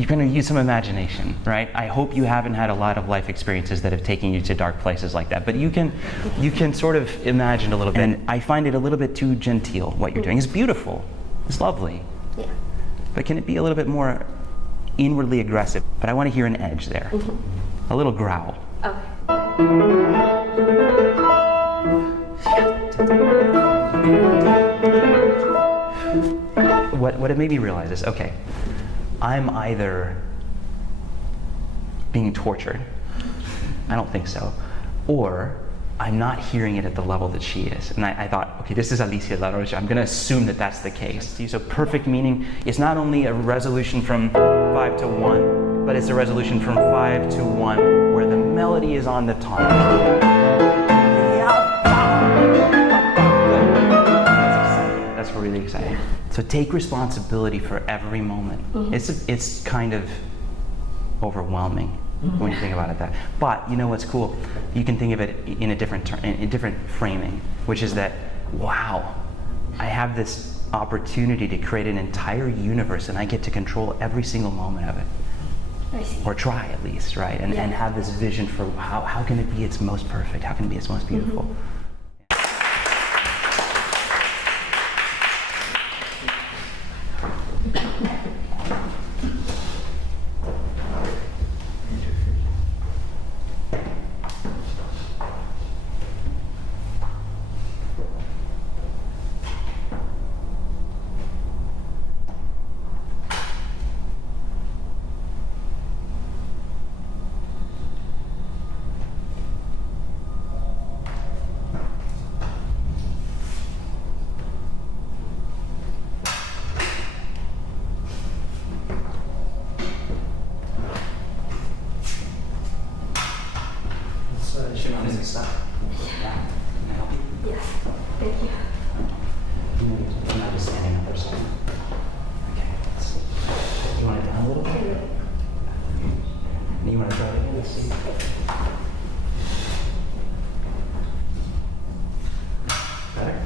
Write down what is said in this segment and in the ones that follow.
you're going to use some imagination, right? I hope you haven't had a lot of life experiences that have taken you to dark places like that, but you can sort of imagine a little bit. And I find it a little bit too genteel, what you're doing. It's beautiful, it's lovely, Yeah. but can it be a little bit more inwardly aggressive? But I want to hear an edge there, a little growl. Okay. What it made me realize is, okay, I'm either being tortured, I don't think so, or I'm not hearing it at the level that she is. And I thought, okay, this is Alicia La Rocha. I'm going to assume that that's the case. So perfect meaning is not only a resolution from 5 to 1, but it's a resolution from 5 to 1 where the melody is on the tonic. That's really exciting. So take responsibility for every moment. It's kind of overwhelming when you think about it that. But you know what's cool? You can think of it in a different framing, which is that, wow, I have this opportunity to create an entire universe and I get to control every single moment of it. I see. Or try at least, right? And have this vision for how can it be its most perfect? How can it be its most beautiful? Xinran is stuff. Yeah. Can I help you? Yes. Thank you. I'm not just standing up for a second. Okay. You want it down a little bit? You want to try it again? Let's see. Better?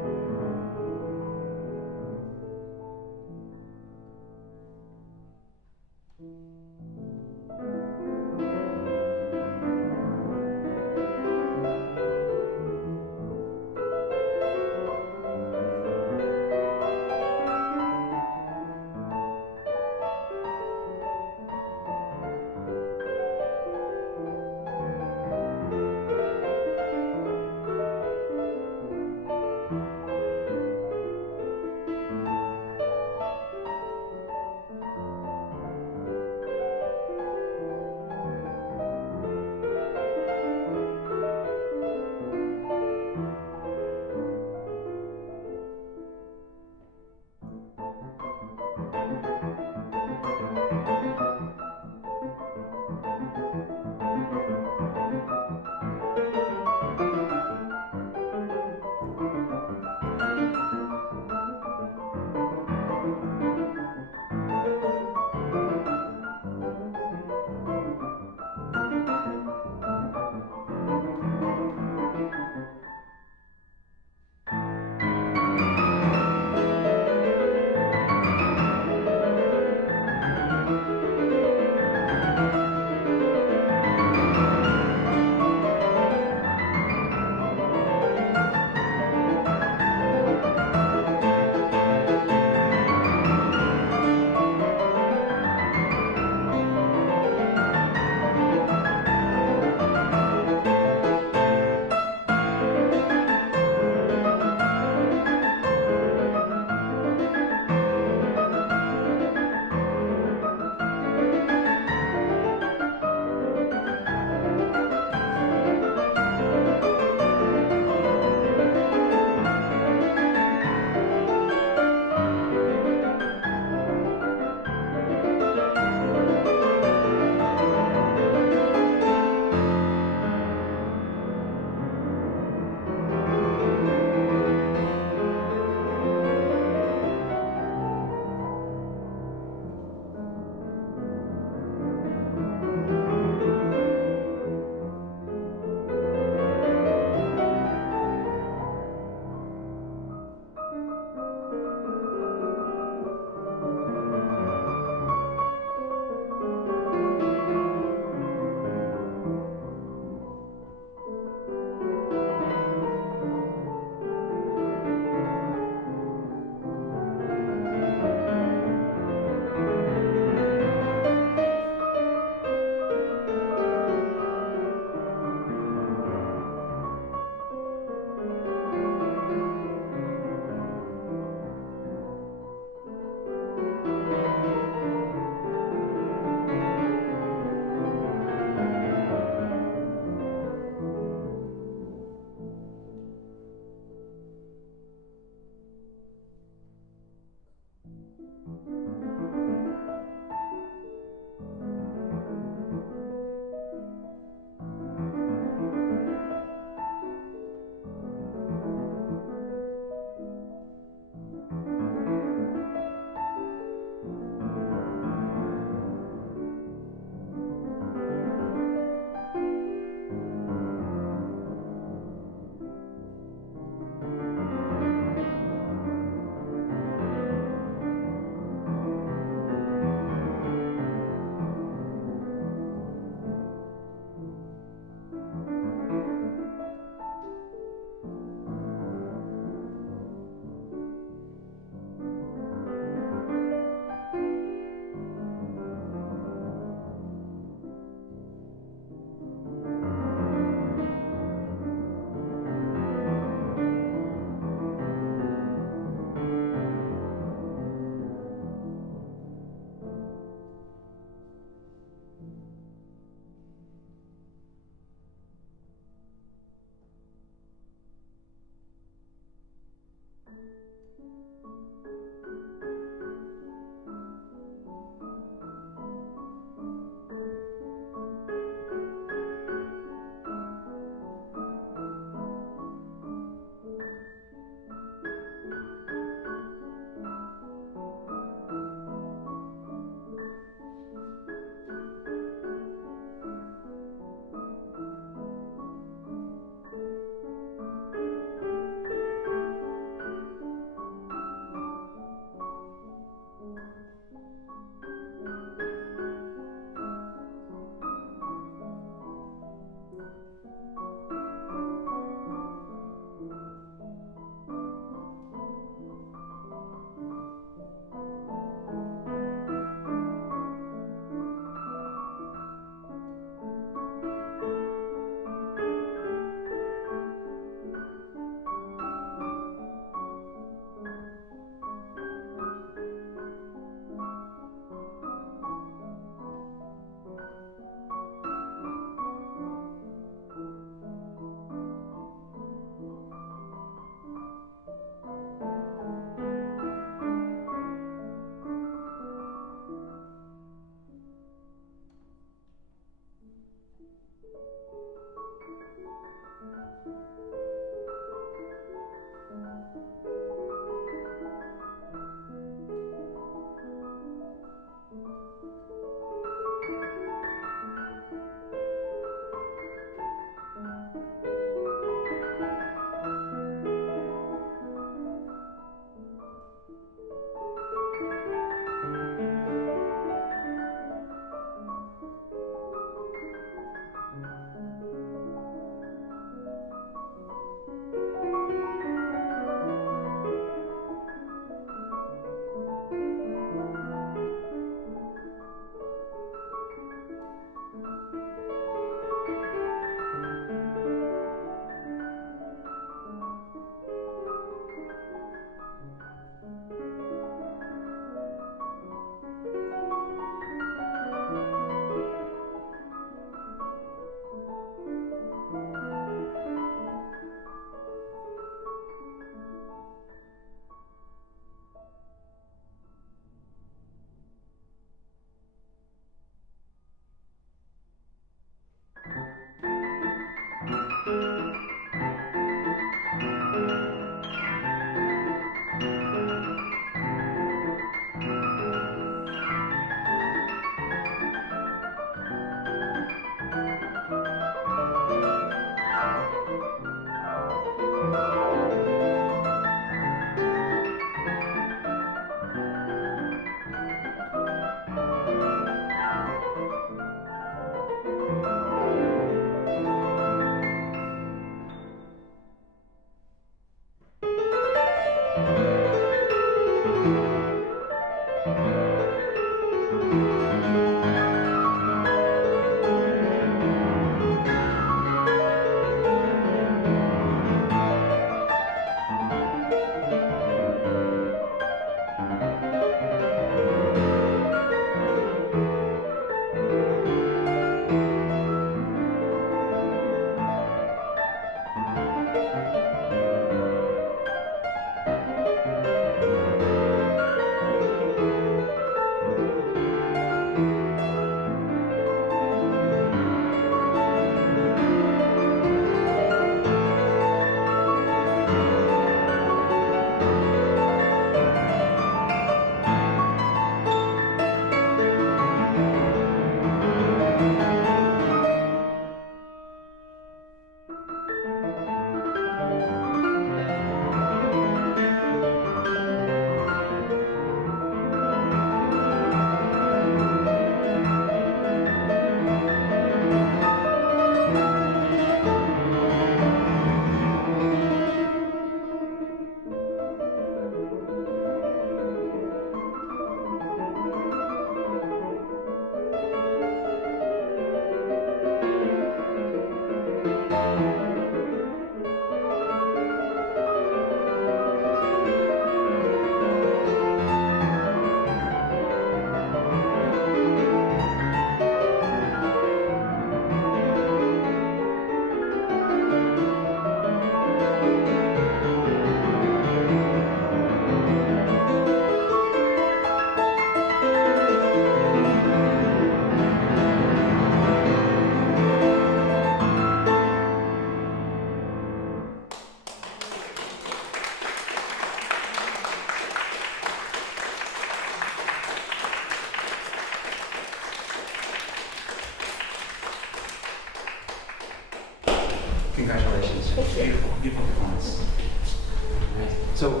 Congratulations. Beautiful, beautiful performance. All right. So,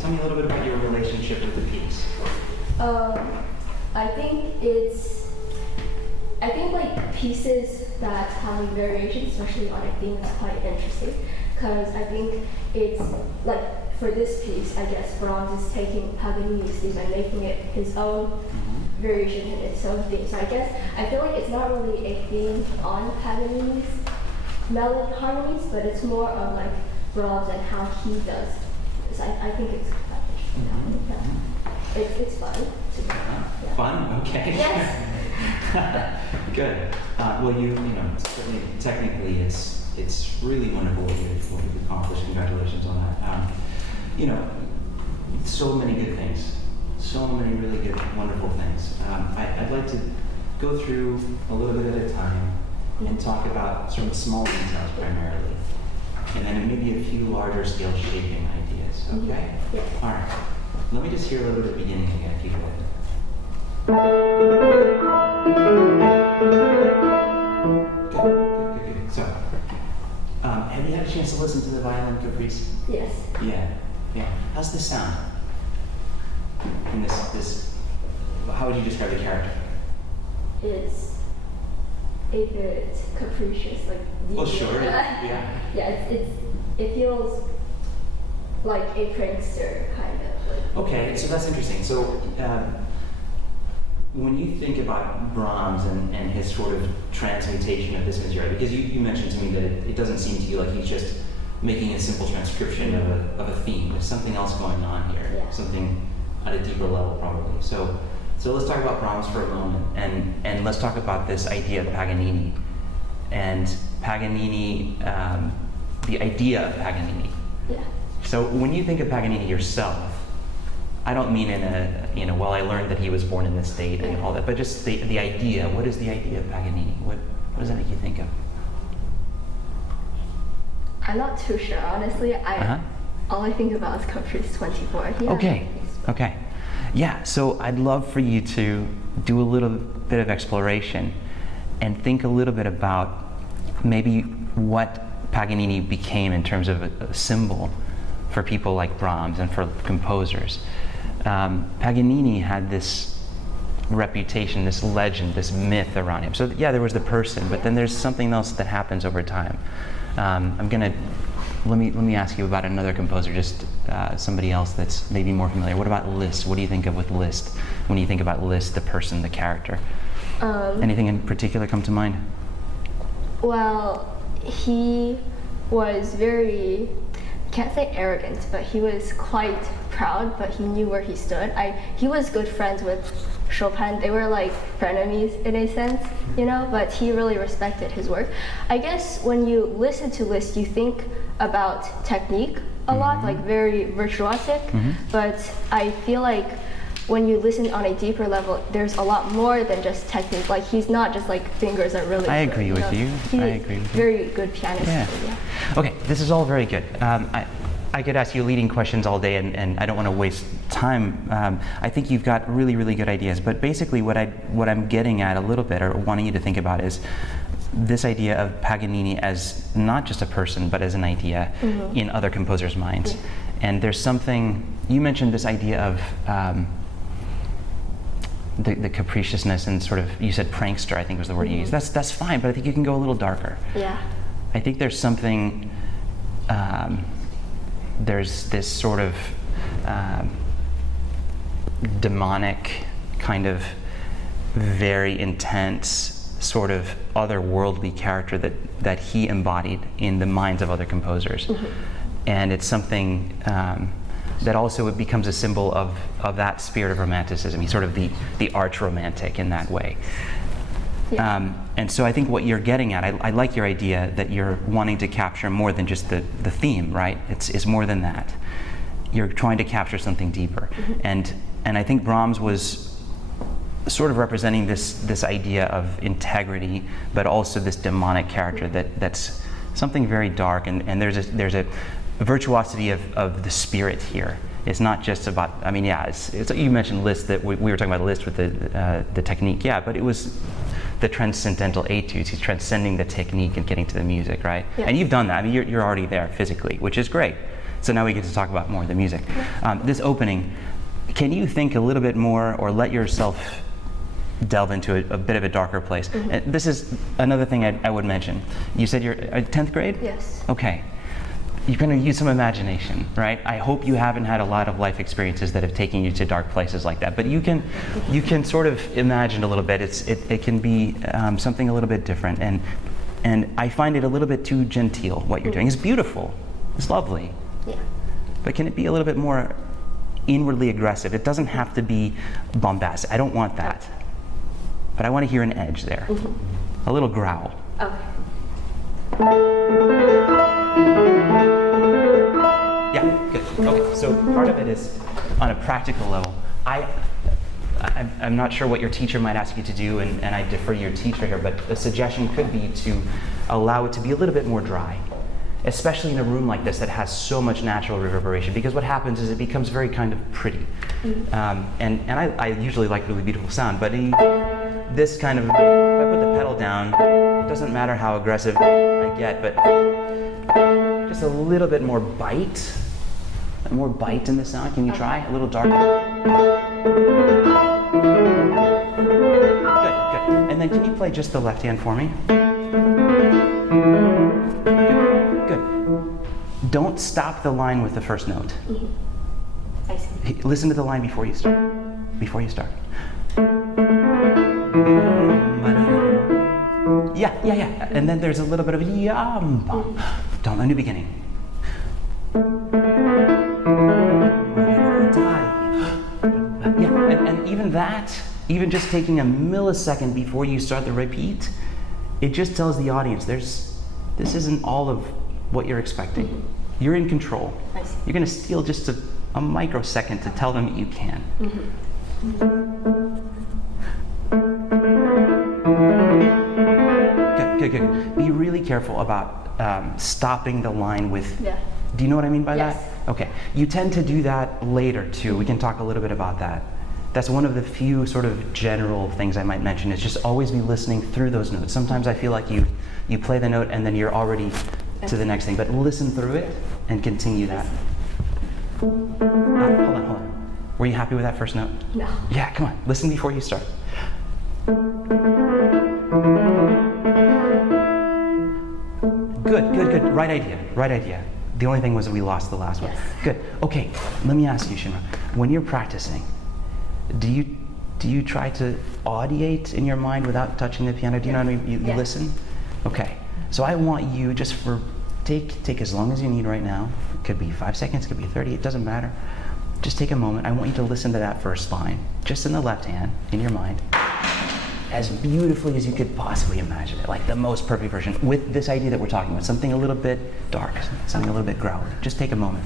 tell me a little bit about your relationship with the piece. I think like pieces that have a variation, especially on a theme, is quite interesting. Because I think it's like for this piece, I guess Brahms is taking Paganini's theme and making it his own variation in its own theme. So I feel like it's not really a theme on Paganini's melody harmonies, but it's more on like Brahms and how he does. So I think it's quite interesting. Yeah. It's fun. Yeah. Fun? Okay. Yes. Good. Well, you know, certainly technically, it's really wonderful what you've accomplished. Congratulations on that. You know, so many good things, so many really good, wonderful things. I'd like to go through a little bit at a time and talk about sort of small details primarily, and then maybe a few larger scale shaping ideas. Okay? Yeah. All right. Let me just hear a little bit of the beginning again, if you could. Good. So, have you had a chance to listen to the violin caprice? Yes. Yeah. How's this sound? In this, how would you describe the character? It's a bit capricious, like. Well, sure. Yeah. Yeah. It feels like a prankster kind of. Like, Okay, so that's interesting. So, when you think about Brahms and his sort of transmutation of this material, because you mentioned to me that it doesn't seem to you like he's just making a simple transcription of a theme. There's something else going on here, Yeah. something at a deeper level probably. So let's talk about Brahms for a moment, and let's talk about this idea of Paganini, and Paganini, the idea of Paganini. yeah. So when you think of Paganini yourself, I don't mean in a, well, I learned that he was born in this state and all that, but just the idea. What is the idea of Paganini? What does that make you think of? I'm not too sure, honestly. All I think about is Caprice 24. Yeah. Okay. Yeah, so I'd love for you to do a little bit of exploration and think a little bit about maybe what Paganini became in terms of a symbol for people like Brahms and for composers. Paganini had this reputation, this legend, this myth around him. So yeah, there was the person, but then there's something else that happens over time. I'm going to let me ask you about another composer, just somebody else that's maybe more familiar. What about Liszt? What do you think of with Liszt when you think about Liszt, the person, the character? Anything in particular come to mind? Well, he was very, I can't say arrogant, but he was quite proud, but he knew where he stood. He was good friends with Chopin. They were like frenemies in a sense, you know, but he really respected his work. I guess when you listen to Liszt, you think about technique a lot, like very virtuosic, but I feel like when you listen on a deeper level, there's a lot more than just technique. Like he's not just like fingers are really I good, agree with you. He's I agree with you. very good pianist. Yeah. Okay, this is all very good. I could ask you leading questions all day, and I don't want to waste time. I think you've got really, really good ideas. But basically, what I'm getting at a little bit, or wanting you to think about, is this idea of Paganini as not just a person, but as an idea in other composers' minds. Yeah. And there's something you mentioned, this idea of the capriciousness and sort of, you said prankster, I think was the word you used. That's fine, but I think you can go a little darker. Yeah. I think there's something. There's this sort of demonic, kind of very intense, sort of otherworldly character that he embodied in the minds of other composers. And it's something that also it becomes a symbol of that spirit of romanticism. He's sort of the arch romantic in that way. Yeah. And so I think what you're getting at, I like your idea that you're wanting to capture more than just the theme, right? It's more than that. You're trying to capture something deeper. And I think Brahms was sort of representing this idea of integrity, but also this demonic character that's something very dark, and there's a virtuosity of the spirit here. It's not just about, I mean, yeah, it's you mentioned Liszt, that we were talking about Liszt with the technique, yeah, but it was the transcendental etudes. He's transcending the technique and getting to the music, right? Yeah. And you've done that. I mean, you're already there physically, which is great. So now we get to talk about more of the music. This opening, can you think a little bit more, or let yourself delve into a bit of a darker place? And this is another thing I would mention. You said you're 10th grade? Yes. Okay. You're going to use some imagination, right? I hope you haven't had a lot of life experiences that have taken you to dark places like that, but you can sort of imagine a little bit. It can be something a little bit different, and I find it a little bit too genteel. What you're doing is beautiful, it's lovely, Yeah. but can it be a little bit more inwardly aggressive? It doesn't have to be bombastic. I don't want that, but I want to hear an edge there, a little growl. Okay. Yeah, good. Okay, so part of it is on a practical level. I'm not sure what your teacher might ask you to do, and I defer to your teacher here, but a suggestion could be to allow it to be a little bit more dry, especially in a room like this that has so much natural reverberation, because what happens is it becomes very kind of pretty. And I usually like really beautiful sound, but this kind of, if I put the pedal down, it doesn't matter how aggressive I get, but just a little bit more bite. More bite in the sound. Can you try? A little darker. Good. And then can you play just the left hand for me? Good. Don't stop the line with the first note. I see. Listen to the line before you start. Yeah. And then there's a little bit of yam. Don't, a new beginning. Yeah, and even that, even just taking a millisecond before you start the repeat, it just tells the audience this isn't all of what you're expecting. You're in control. I see. You're going to steal just a microsecond to tell them that you can. Good. Be really careful about stopping the line with. Yeah. Do you know what I mean by Yes. that? Okay. You tend to do that later too. We can talk a little bit about that. That's one of the few sort of general things I might mention, is just always be listening through those notes. Sometimes I feel like you play the note and then you're already to the next thing, but listen through it and continue that. Hold on. Were you happy with that first note? No. Yeah, come on. Listen before you start. Good. Right idea. The only thing was that we lost the last one. Yes. Good. Okay, let me ask you, Xinran. When you're practicing, do you try to audiate in your mind without touching the piano? Do you know what I mean? You listen? Okay. So I want you just for, take as long as you need right now. It could be 5 seconds, it could be 30, it doesn't matter. Just take a moment. I want you to listen to that first line, just in the left hand, in your mind, as beautifully as you could possibly imagine it, like the most perfect version, with this idea that we're talking about, something a little bit dark, something a little bit growly. Just take a moment.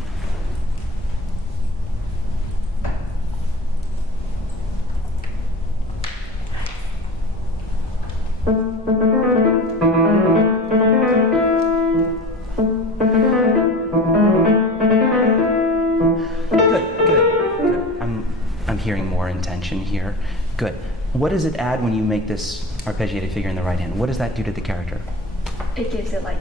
Good. I'm hearing more intention here. Good. What does it add when you make this arpeggiated figure in the right hand? What does that do to the character? It gives it like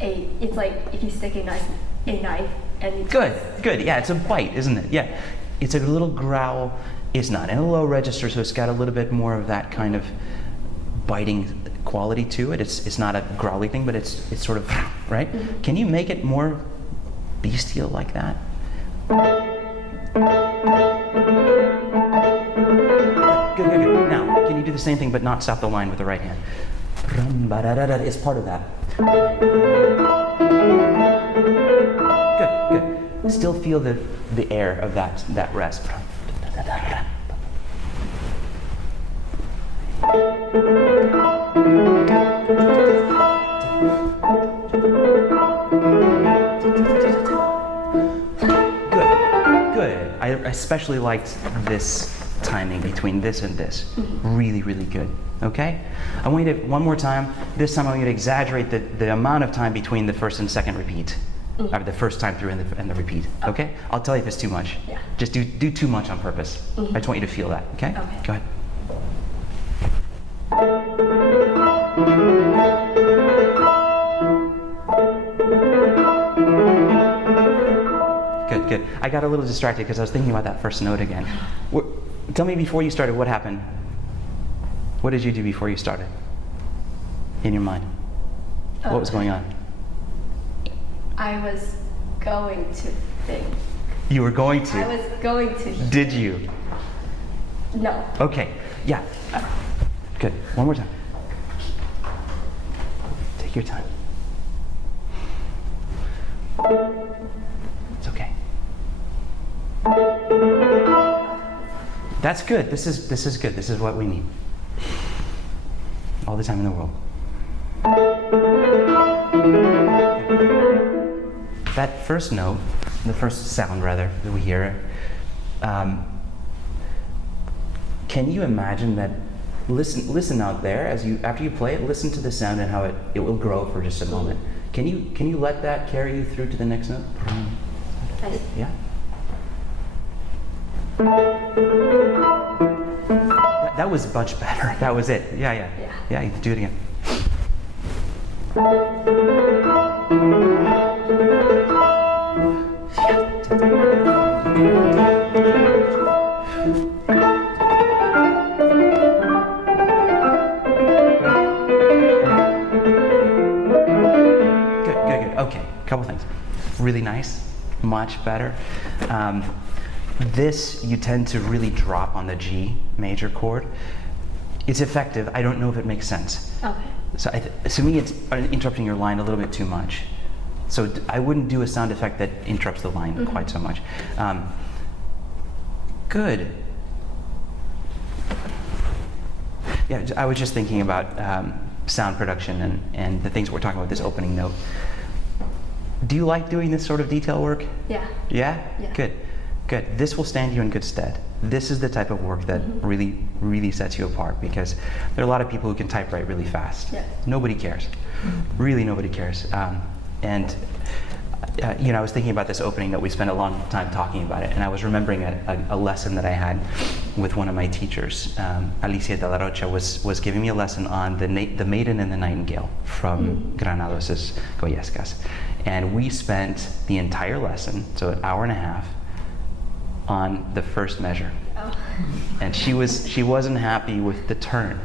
it's like if you stick a knife and you Good. Yeah, it's a bite, isn't it? Yeah. It's a little growl. It's not in a low register, so it's got a little bit more of that kind of biting quality to it. It's not a growly thing, but it's sort of, right? Mm-hmm. Can you make it more bestial like that? Good. Now, can you do the same thing but not stop the line with the right hand? It's part of that. Good. Still feel the air of that rest. Good. I especially liked this timing between this and this. Mm-hmm. Really, really good. Okay? I want you to, one more time, this time I want you to exaggerate the amount of time between the first and second repeat. Mm-hmm. Or the first time through and the repeat. Okay? I'll tell you if it's too much. Yeah. Just do too much on purpose. Mm-hmm. I just want you to feel that. Okay? Okay. Go ahead. Good. I got a little distracted because I was thinking about that first note again. Tell me before you started, what happened? What did you do before you started? In your mind? What was going on? I was going to think. You were going to? I was going to. Did you? No. Okay. Yeah. Good. One more time. Take your time. It's okay. That's good. This is good. This is what we need. All the time in the world. That first note, the first sound rather, that we hear, can you imagine that? Listen out there as after you play it, listen to the sound and how it will grow for just a moment. Can you let that carry you through to the next note? Yeah. That was much better. That was it. Yeah. Yeah, you can do it again. Good. Okay, couple things. Really nice. Much better. This, you tend to really drop on the G major chord. It's effective. I don't know if it makes sense. Okay. So to me, it's interrupting your line a little bit too much. So I wouldn't do a sound effect that interrupts the line quite so much. Good. Yeah, I was just thinking about sound production and the things we're talking about, this opening note. Do you like doing this sort of detail work? Yeah. Yeah? Yeah. Good. This will stand you in good stead. This is the type of work that really, really sets you apart, because there are a lot of people who can typewrite really fast. Yeah. Nobody cares. Really, nobody cares. I was thinking about this opening that we spent a long time talking about it, and I was remembering a lesson that I had with one of my teachers. Alicia de la Rocha was giving me a lesson on the Maiden and the Nightingale from Granados' Goyescas. And we spent the entire lesson, so an hour and a half, on the first measure. Oh. And she wasn't happy with the turn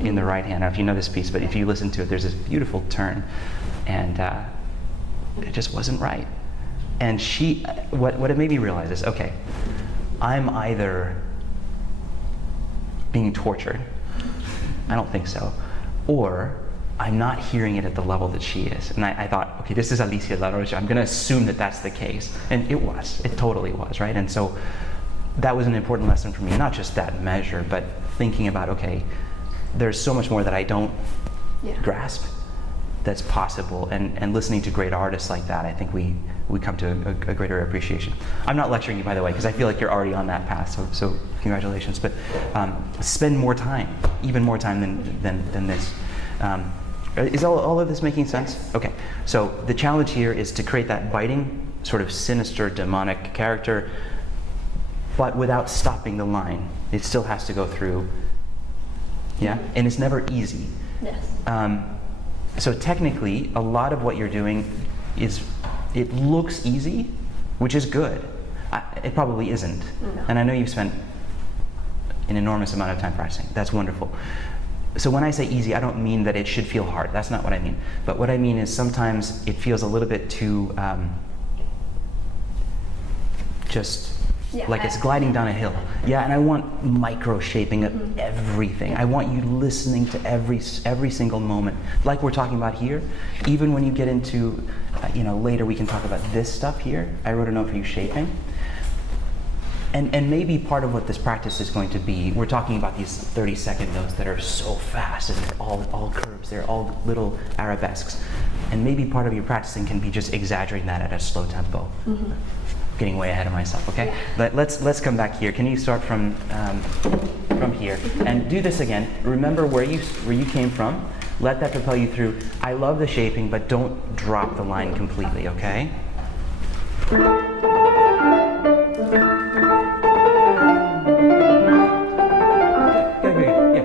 in the right hand. I don't know if you know this piece, but if you listen to it, there's this beautiful turn. And it just wasn't right. And what it made me realize is, okay, I'm either being tortured, I don't think so, or I'm not hearing it at the level that she is. And I thought, okay, this is Alicia La Rocha. I'm gonna assume that that's the case. And it totally was, right? And so that was an important lesson for me, not just that measure, but thinking about, okay, there's so much more that I don't grasp that's possible. And listening to great artists like that, I think we come to a greater appreciation. I'm not lecturing you, by the way, because I feel like you're already on that path, so congratulations. But spend more time, even more time than this. Is all of this making sense? Okay, so the challenge here is to create that biting, sort of sinister, demonic character, but without stopping the line. It still has to go through, yeah? And it's never easy. Yes. So technically, a lot of what you're doing it looks easy, which is good. It probably isn't. No. And I know you've spent an enormous amount of time practicing. That's wonderful. So when I say easy, I don't mean that it should feel hard. That's not what I mean. But what I mean is sometimes it feels a little bit too like it's gliding down a hill. Yeah, and I want micro shaping of everything. I want you listening to every single moment, like we're talking about here. Even when you get into, later we can talk about this stuff here. I wrote a note for you, shaping. And maybe part of what this practice is going to be, we're talking about these 30-second notes that are so fast, and they're all curves, they're all little arabesques. And maybe part of your practicing can be just exaggerating that at a slow tempo. Getting way ahead of myself, okay? But let's come back here. Can you start from here and do this again? Remember where you came from. Let that propel you through. I love the shaping, but don't drop the line completely, okay? Good. Yeah.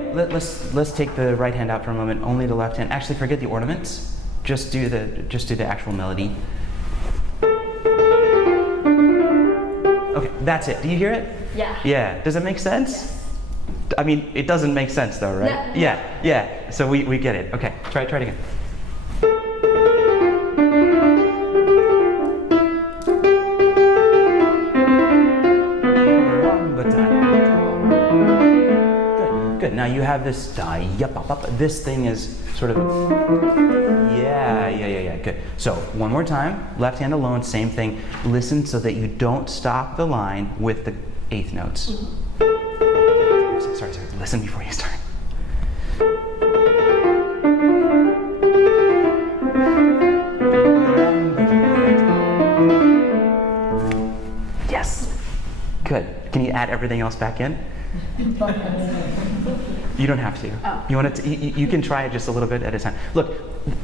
Let's take the right hand out for a moment. Only the left hand. Actually, forget the ornaments. Just do the actual melody. Okay, that's it. Do you hear it? Yeah. Yeah. Does it make sense? Yes. I mean, it doesn't make sense though, right? Yeah. So we get it. Okay, try it again. Good. Now you have this this thing is sort of yeah. Good. So one more time, left hand alone, same thing. Listen so that you don't stop the line with the eighth notes. Sorry. Listen before you start. Yes. Good. Can you add everything else back in? You don't have to. Oh. You want to? You can try it just a little bit at a time. Look,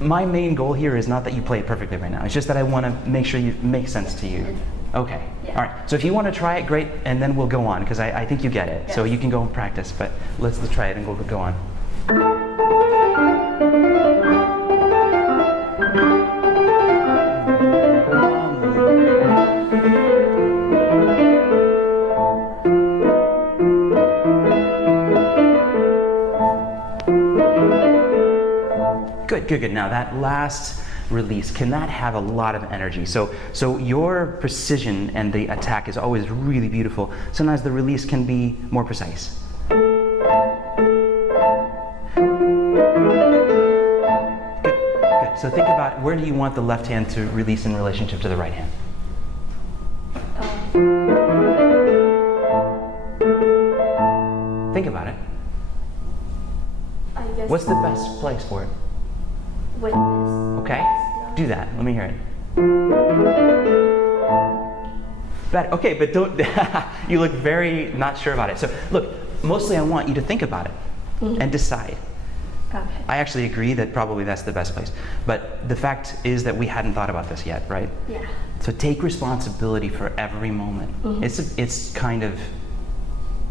my main goal here is not that you play it perfectly right now. It's just that I want to make sure it makes sense to you. Okay. Yeah. All right. So if you want to try it, great, and then we'll go on because I think you get it. Yes. So you can go and practice, but let's try it and we'll go on. Good. Now that last release, can that have a lot of energy? So your precision and the attack is always really beautiful. Sometimes the release can be more precise. Good. So think about where do you want the left hand to release in relationship to the right hand? Think about it. I guess What's the best place for it? with this. Okay, do that. Let me hear it. Better. Okay, but don't. You look very not sure about it. So look, mostly I want you to think about it and decide. Okay. I actually agree that probably that's the best place. But the fact is that we hadn't thought about this yet, right? Yeah. So take responsibility for every moment. It's kind of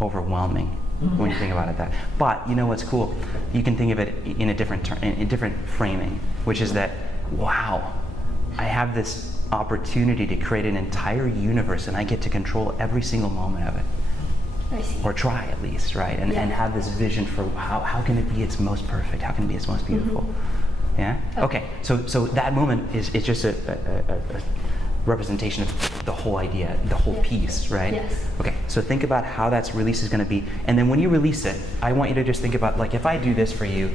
overwhelming when you think about it that. But you know what's cool? You can think of it in a different framing, which is that, wow, I have this opportunity to create an entire universe and I get to control every single moment of it. I see. Or try at least, right? And have this vision for how can it be its most perfect? How can it be its most beautiful? Yeah? Okay, so that moment is just a representation of the whole idea, the whole piece, right? Yes. Okay, so think about how that release is going to be, and then when you release it, I want you to just think about, like, if I do this for you,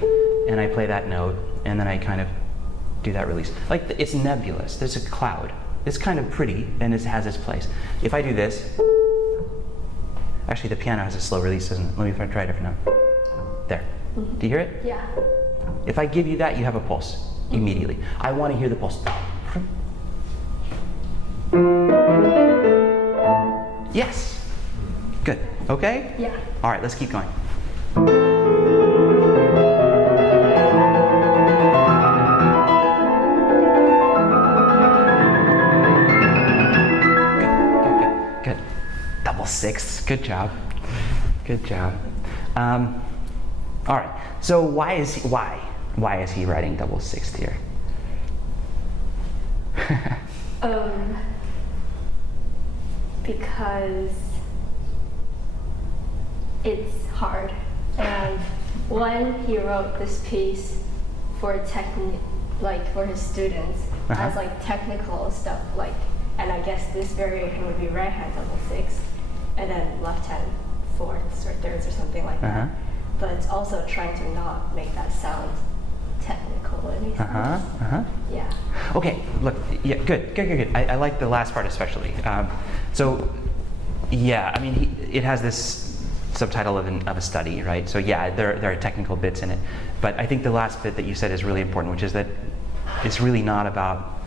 and I play that note, and then I kind of do that release. Like, it's nebulous, there's a cloud. It's kind of pretty, and it has its place. If I do this, actually the piano has a slow release, doesn't it? Let me try a different note. There. Do you hear it? Yeah. If I give you that, you have a pulse immediately. I want to hear the pulse. Yes. Good. Okay? Yeah. All right, let's keep going. Good. Double sixths. Good job. Good job. All right. So why is he writing double sixth here? Because it's hard, and when he wrote this piece for for his students, as like technical stuff, like, and I guess this variation would be right hand double sixth, and then left hand fourths or thirds or something like that. But it's also trying to not make that sound technical in any sense. Yeah. Okay, look, yeah, good. I like the last part especially. So, yeah, I mean, it has this subtitle of a study, right? So yeah, there are technical bits in it, but I think the last bit that you said is really important, which is that it's really not about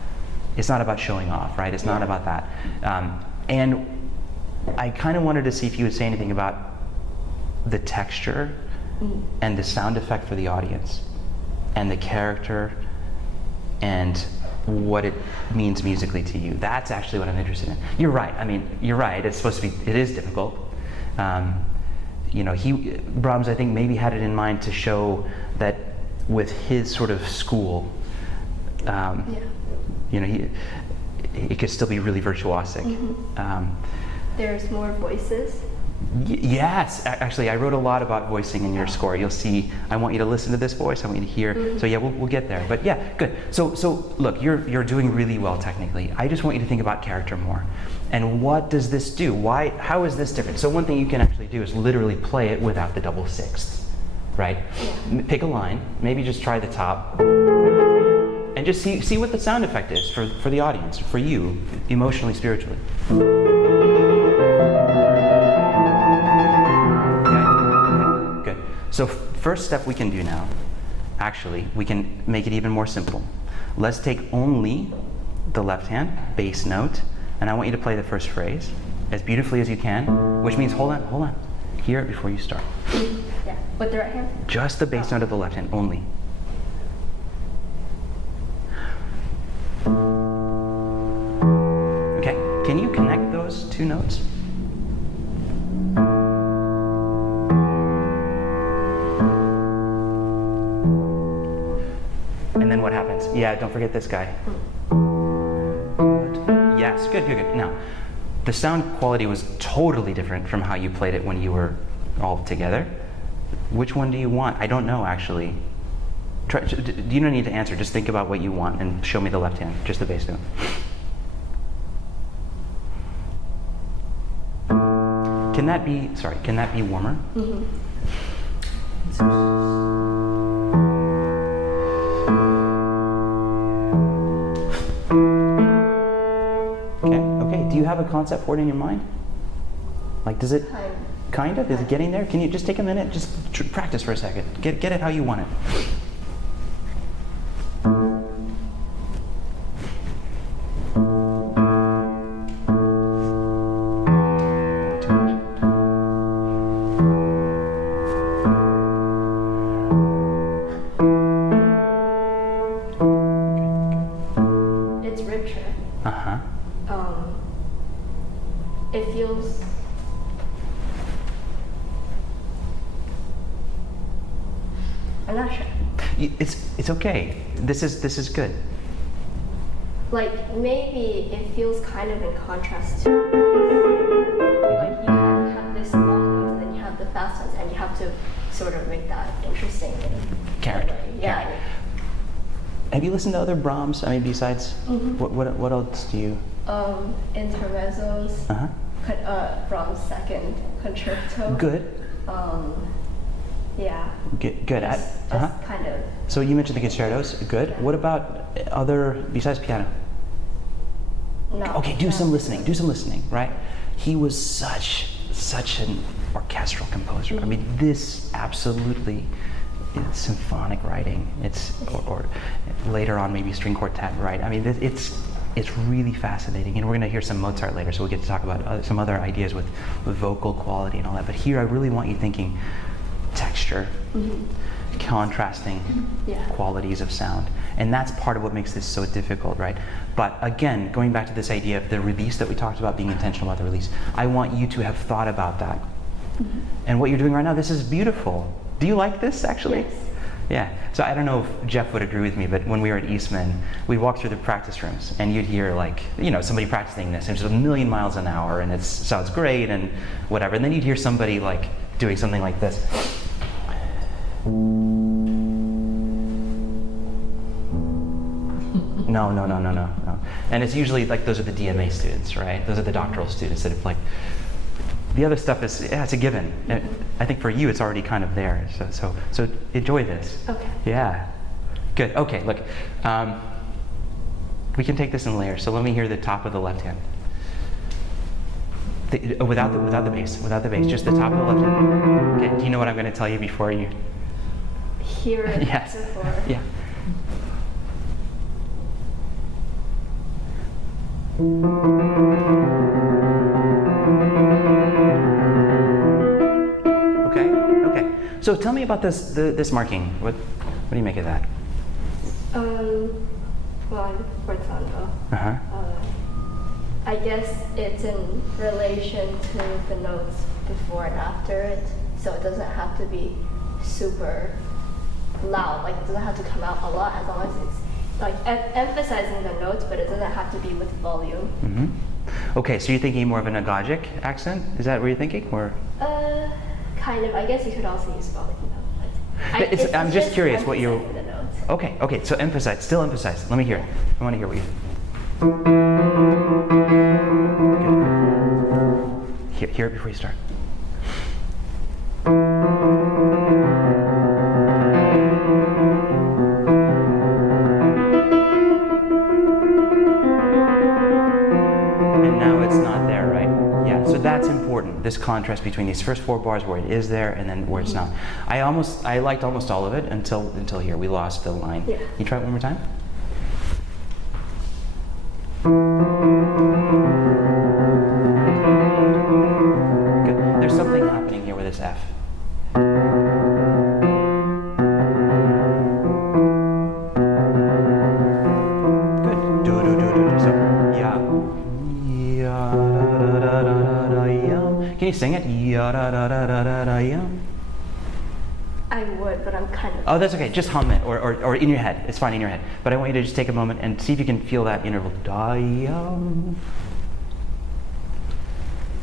showing off, right? It's not about that. And I kind of wanted to see if you would say anything about the texture and the sound effect for the audience, and the character, and what it means musically to you. That's actually what I'm interested in. You're right. I mean, you're right. It's supposed to be. It is difficult. Brahms, I think, maybe had it in mind to show that with his sort of school, it could still be really virtuosic. There's more voices. Yes, actually, I wrote a lot about voicing in your score. You'll see. I want you to listen to this voice. I want you to hear. So yeah, we'll get there. But yeah, good. So look, you're doing really well technically. I just want you to think about character more. And what does this do? How is this different? So one thing you can actually do is literally play it without the double sixths, right? Pick a line. Maybe just try the top, and just see what the sound effect is for the audience, for you, emotionally, spiritually. So first step we can do now, actually, we can make it even more simple. Let's take only the left hand bass note, and I want you to play the first phrase as beautifully as you can, which means hold on. Hear it before you start. Yeah, with the right hand? Just the bass note of the left hand only. Okay, can you connect those two notes? And then what happens? Yeah, don't forget this guy. Yes, good. Now, the sound quality was totally different from how you played it when you were all together. Which one do you want? I don't know, actually. You don't need to answer. Just think about what you want and show me the left hand, just the bass note. Can that be warmer? Okay. Do you have a concept for it in your mind? Like, does it kind of? Is it getting there? Can you just take a minute, just practice for a second, get it how you want it. It feels I'm not sure. It's okay. This is good. Like maybe it feels kind of in contrast to like you have this long notes and then you have the fast ones, and you have to sort of make that interesting. Character. Yeah. Okay. Yeah. Good. So, first step we can do now, actually, we can make it even more simple. Let's take only the left hand bass note, and I want you to play the first phrase as beautifully as you can, which means hold on. Hear it before you start. Have you listened to other Brahms? I mean, besides, what else do you? Intermezzos. Brahms second concerto. Good. Yeah. Good. Just kind of. So you mentioned the concertos. Good. Yeah. What about other besides piano? No. Okay, do some listening, right? He was such an orchestral composer. I mean, this absolutely is symphonic writing. It's or later on maybe string quartet, right? I mean, it's really fascinating, and we're going to hear some Mozart later, so we'll get to talk about some other ideas with vocal quality and all that. But here, I really want you thinking texture, contrasting qualities of sound. And that's part of what makes this so difficult, right? But again, going back to this idea of the release that we talked about, being intentional about the release, I want you to have thought about that. And what you're doing right now, this is beautiful. Do you like this, actually? Yes. Yeah. So I don't know if Jeff would agree with me, but when we were at Eastman, we walked through the practice rooms, and you'd hear somebody practicing this, and it's a million miles an hour, and it sounds great, and whatever. And then you'd hear somebody doing something like this. No. And it's usually those are the DMA students, right? Those are the doctoral students that have the other stuff is, it's a given. I think for you, it's already kind of there. So enjoy this. Okay. Yeah. Good. Okay, look. We can take this in layers. So let me hear the top of the left hand. Without the bass, just the top of the left hand. Okay, do you know what I'm going to tell you before you? Hear it before. Yeah. Okay. So tell me about this marking. What do you make of that? Well, for example, I guess it's in relation to the notes before and after it, so it doesn't have to be super loud. It doesn't have to come out a lot, as long as it's emphasizing the notes, but it doesn't have to be with volume. Okay, so you're thinking more of an agogic accent? Is that what you're thinking, or? Kind of. I guess you could also use volume. I'm just curious what you. The notes. Okay. So still emphasize. Let me hear it. I want to hear what you. Good. Hear it before you start. And now it's not there, right? Yeah. So that's important. This contrast between these first 4 bars where it is there and then where it's not. I liked almost all of it until here. We lost the line. Yeah. Can you try it one more time? Good. There's something happening here with this F. Good. Do. So, yeah. Can you sing it? I would, but I'm kind of. Oh, that's okay. Just hum it, or in your head. It's fine in your head. But I want you to just take a moment and see if you can feel that interval.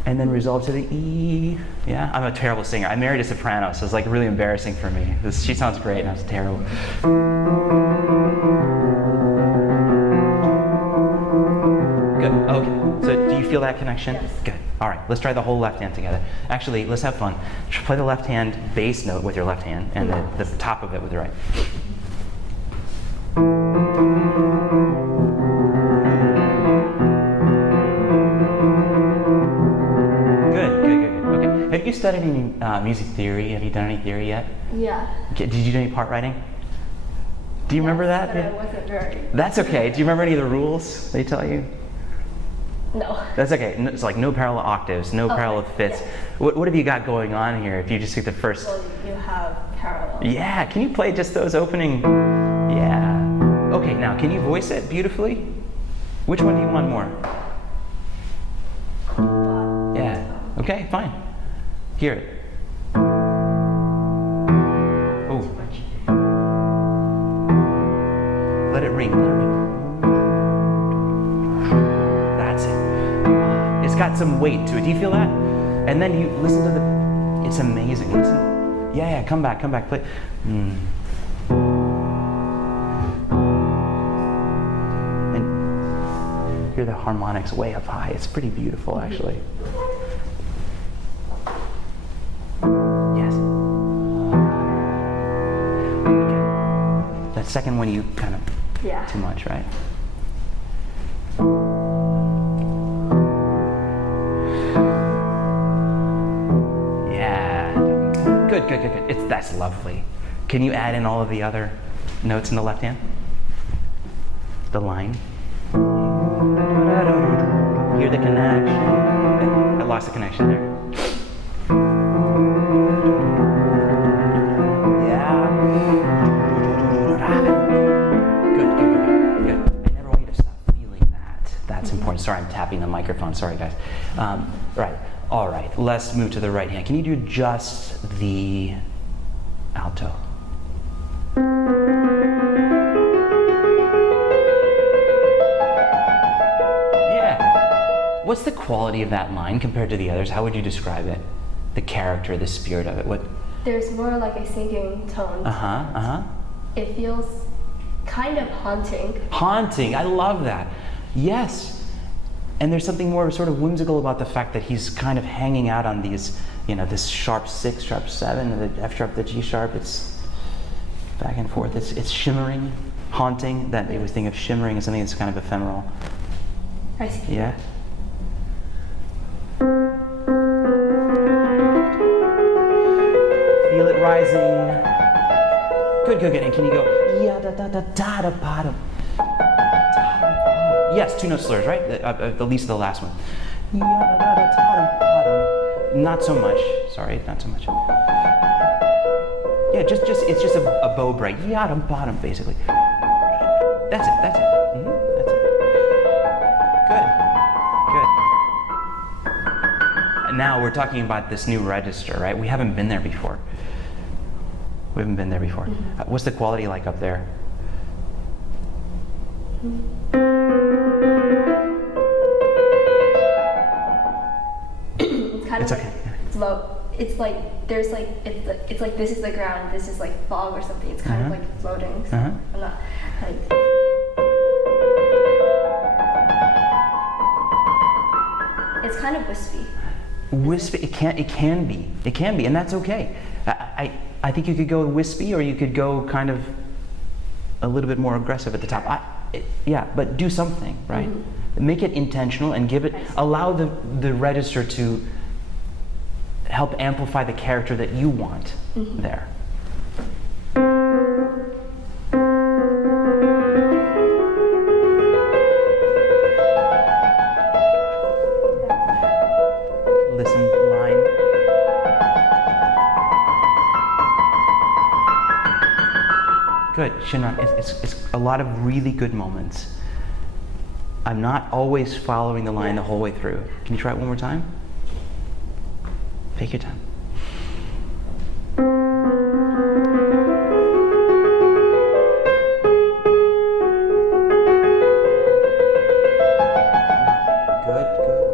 And then resolve to the E. Yeah, I'm a terrible singer. I married a soprano, so it's really embarrassing for me. She sounds great, and I was terrible. Good. Okay. So do you feel that connection? Yes. Good. All right. Let's try the whole left hand together. Actually, let's have fun. Play the left hand bass note with your left hand, and the top of it with your right. Good. Okay. Have you studied any music theory? Have you done any theory yet? Yeah. Did you do any part writing? Do you remember that? But I wasn't very. That's okay. Do you remember any of the rules they tell you? No. That's okay. It's no parallel octaves, no parallel fifths. Yes. What have you got going on here? If you just take the first. Well, you have parallel. Yeah. Can you play just those opening? Yeah. Okay. Now, can you voice it beautifully? Which one do you want more? Yeah. Okay. Fine. Hear it. Oh. Let it ring. That's it. It's got some weight to it. Do you feel that? And then you listen to the. It's amazing. Listen. Yeah. Come back. Play. hear the harmonics way up high. It's pretty beautiful, actually. Yes. Okay. That second one, you kind of too much, right? Yeah. Good, good, good, good. That's lovely. Can you add in all of the other notes in the left hand? The line. Hear the connection. I lost the connection there. Yeah. Good, good, good, good. I never want you to stop feeling that. That's important. Sorry, I'm tapping the microphone. Sorry, guys. Right. All right. Let's move to the right hand. Can you do just the alto? What's the quality of that line compared to the others? How would you describe it? The character, the spirit of it? What? There's more like a singing tone. It feels kind of haunting. Haunting, I love that. Yes. And there's something more sort of whimsical about the fact that he's kind of hanging out on these, this sharp 6, sharp 7, the F sharp, the G sharp. It's back and forth. It's shimmering, haunting. That I was thinking of shimmering as something that's kind of ephemeral. I see. Yeah. Feel it rising. Good, good, good. And can you go ya da da da da da bottom? Yes, 2 note slurs, right? At least the last one. Ya da da da da bottom. Not so much. Sorry, not so much. Yeah, it's just a bow break. Ya da bottom, basically. That's it. That's it. That's it. Good. Good. And now we're talking about this new register, right? We haven't been there before. What's the quality like up there? It's kind of okay. It's low. It's like there's like it's like this is the ground. This is like fog or something. It's kind of like floating. So I'm not like. It's kind of wispy. Wispy. It can be, and that's okay. I think you could go wispy, or you could go kind of a little bit more aggressive at the top. But do something, right? Make it intentional and allow the register to help amplify the character that you want there. Listen, line. Good, Xinran. It's a lot of really good moments. I'm not always following the line the whole way through. Can you try it one more time? Take your time. Good.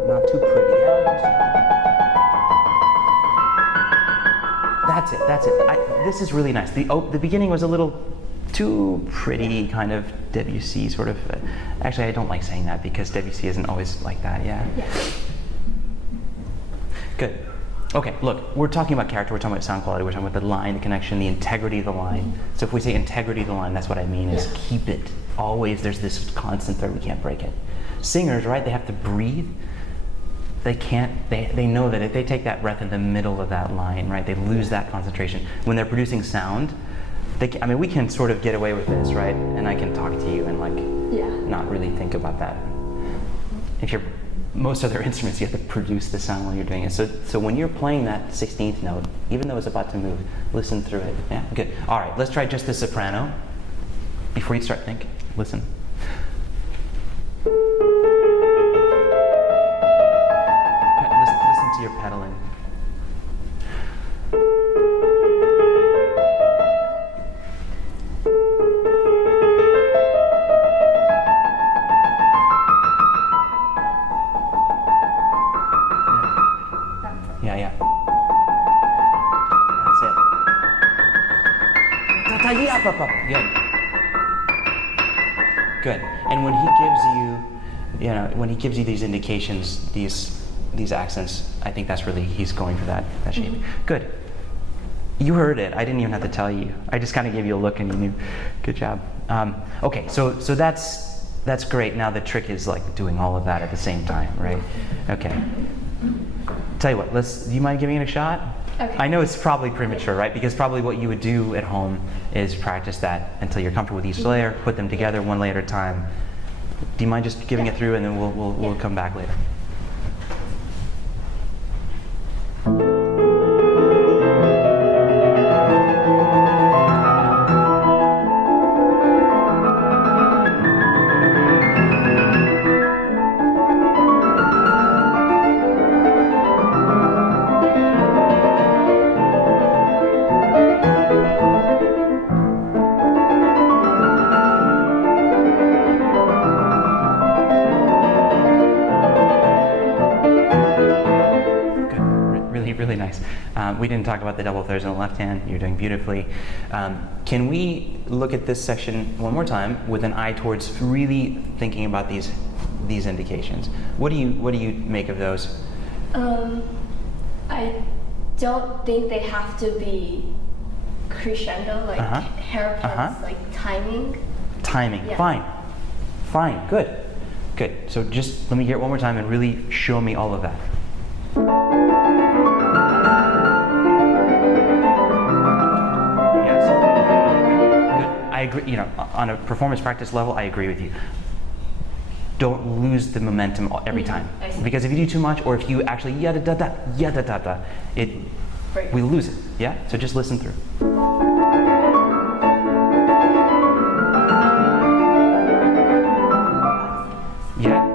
Not too pretty. That's it. This is really nice. The beginning was a little too pretty, kind of Debussy sort of. Actually, I don't like saying that because Debussy isn't always like that. Yeah. Good. Okay, look, we're talking about character, we're talking about sound quality, we're talking about the line, the connection, the integrity of the line. So if we say integrity of the line, that's what I mean is keep it. Always there's this constant thread, we can't break it. Singers, right, they have to breathe. They know that if they take that breath in the middle of that line, right, they lose that concentration. When they're producing sound, we can sort of get away with this, right? And I can talk to you and not really think about that. If you're most other instruments, you have to produce the sound while you're doing it. So when you're playing that 16th note, even though it's about to move, listen through it. Yeah, good. All right, let's try just the soprano. Before you start thinking, listen. Listen to your pedaling. Yeah. That's it. Good. you know, when he gives you these indications, these accents, I think that's really, he's going for that shape. Good. You heard it. I didn't even have to tell you. I just kind of gave you a look and you knew. Good job. Okay, so that's great. Now the trick is like doing all of that at the same time, right? Okay. Tell you what, do you mind giving it a shot? Okay. I know it's probably premature, right? Because probably what you would do at home is practice that until you're comfortable with each layer, put them together one layer at a time. Do you mind just giving it through and then we'll come back later? Really nice. We didn't talk about the double thirds in the left hand. You're doing beautifully. Can we look at this section one more time with an eye towards really thinking about these indications? What do you make of those? I don't think they have to be crescendo, like hairpins, like timing. Timing. Yeah. Fine. Good. So just let me hear it one more time and really show me all of that. I agree, you know, on a performance practice level, I agree with you. Don't lose the momentum every time. Because if you do too much, or if you actually yada-da-da, we lose it, yeah? So just listen through. Yeah.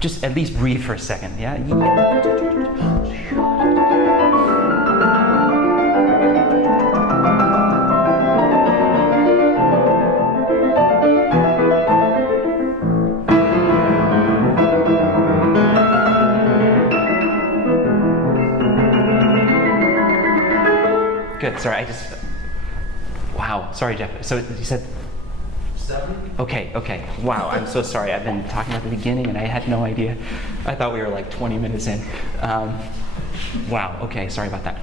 Just at least breathe for a second, yeah? Good, sorry, wow, sorry, Jeff. So you said 7? Okay. Wow, I'm so sorry. I've been talking at the beginning and I had no idea. I thought we were like 20 minutes in. Wow, okay, sorry about that.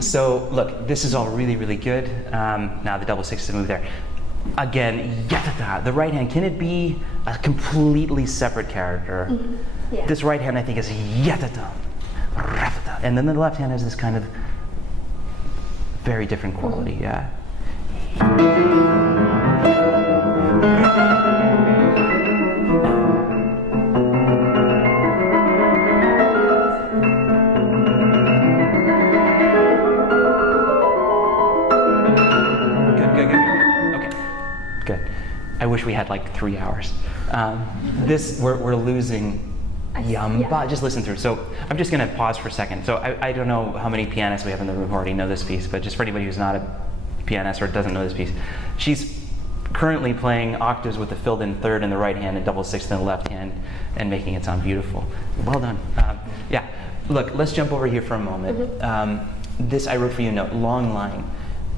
So look, this is all really, really good. Now the double sixes move there. Again, the right hand, can it be a completely separate character? Yeah. This right hand I think is and then the left hand has this kind of very different quality, yeah. Good. I wish we had like 3 hours. We're losing yamba. Yeah. Just listen through. So I'm just going to pause for a second. So I don't know how many pianists we have in the room who already know this piece, but just for anybody who's not a pianist or doesn't know this piece, she's currently playing octaves with a filled in third in the right hand and double sixth in the left hand and making it sound beautiful. Well done. Yeah. Look, let's jump over here for a moment. This I wrote for you a note, long line.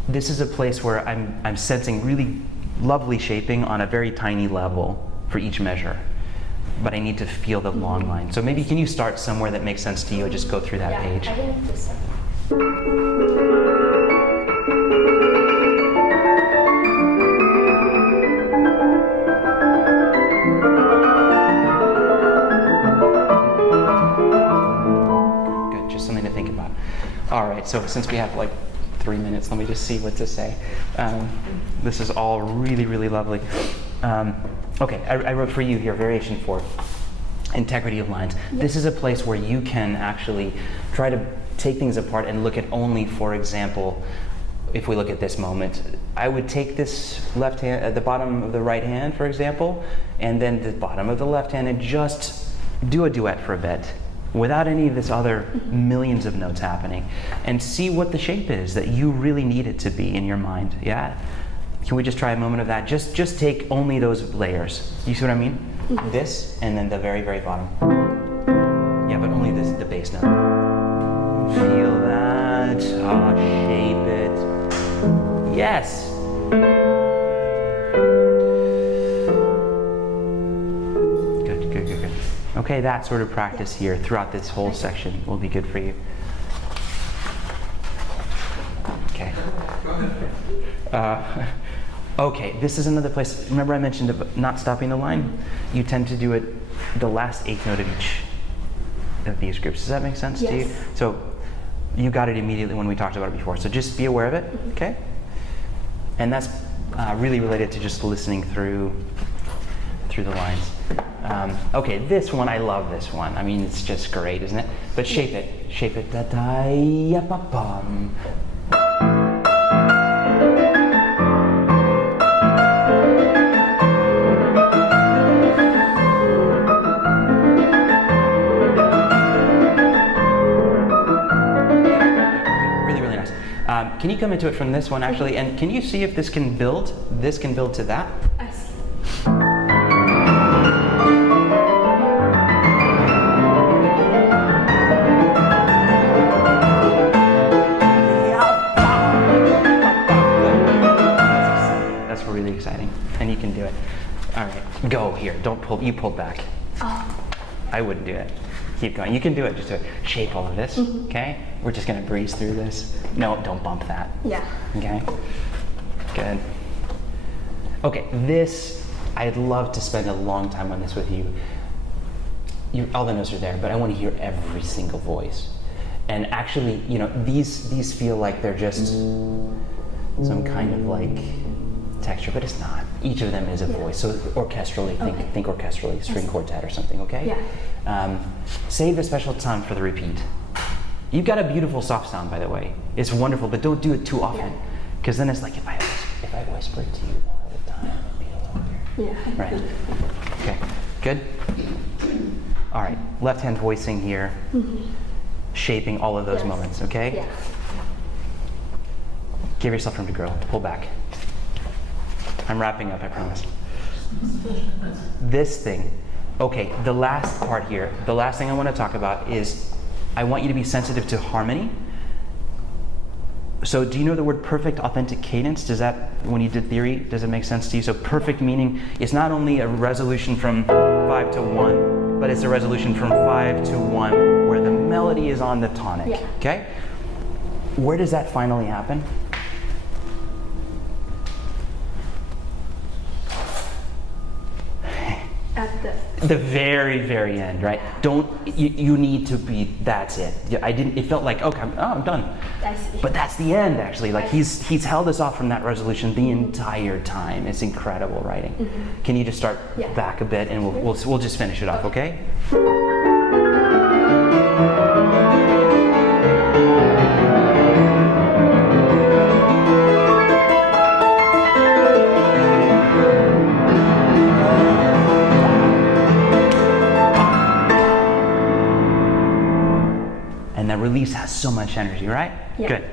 This is a place where I'm sensing really lovely shaping on a very tiny level for each measure, but I need to feel the long line. So maybe can you start somewhere that makes sense to you and just go through that page? I think this one. Good, just something to think about. All right, so since we have like 3 minutes, let me just see what to say. This is all really, really lovely. Okay, I wrote for you here, variation 4, integrity of lines. This is a place where you can actually try to take things apart and look at only, for example, if we look at this moment, I would take this left hand, at the bottom of the right hand, for example, and then the bottom of the left hand and just do a duet for a bit, without any of this other millions of notes happening, and see what the shape is that you really need it to be in your mind, yeah? Can we just try a moment of that? Just take only those layers. You see what I mean? This, and then the very, very bottom. Yeah, but bass note. Feel that. Shape it. Yes. Good. Okay, that sort of practice here throughout this whole section will be good for you. Okay. Okay, this is another place. Remember I mentioned not stopping the line? You tend to do it the last eighth note of each of these groups. Does that make sense to you? So you got it immediately when we talked about it before. So just be aware of it, okay? And that's really related to just listening through the lines. Okay, this one, I love this one. I mean, it's just great, isn't it? But shape it. Da da ya pa pum. Really nice. Can you come into it from this one actually? And can you see if this can build? This can build to that. I see. Really exciting, and you can do it. All right, go here. Don't pull. You pulled back. Oh. I wouldn't do it. Keep going. You can do it. Just do it. Shape all of this. Okay. We're just gonna breeze through this. No, don't bump that. Yeah. Okay. Good. Okay. This, I'd love to spend a long time on this with you. All the notes are there, but I want to hear every single voice. And actually, you know, these feel like they're just some kind of like texture, but it's not. Each of them is a voice. So orchestrally, think orchestrally, string quartet or something, okay? Yeah. Save a special time for the repeat. You've got a beautiful soft sound, by the way. It's wonderful, but don't do it too often. Because then it's like if I whisper it to you all the time, it'd be a little weird. Yeah. Right. Okay, good? All right, left hand voicing here, shaping all of those moments, okay? Yeah. Give yourself room to grow, pull back. I'm wrapping up, I promise. This thing, okay, the last part here, the last thing I want to talk about is I want you to be sensitive to harmony. So do you know the word perfect authentic cadence? Does that, when you did theory, does it make sense to you? So perfect meaning it's not only a resolution from 5 to 1, but it's a resolution from 5 to 1 where the melody is on the tonic, okay? Where does that finally happen? At the very, very end, right? You need to be, that's it. It felt like, okay, I'm done. I see. But that's the end, actually. Like he's held us off from that resolution the entire time. It's incredible writing. Can you just start back a bit and we'll just finish it off, okay? And that release has so much energy, right? Yeah. Good.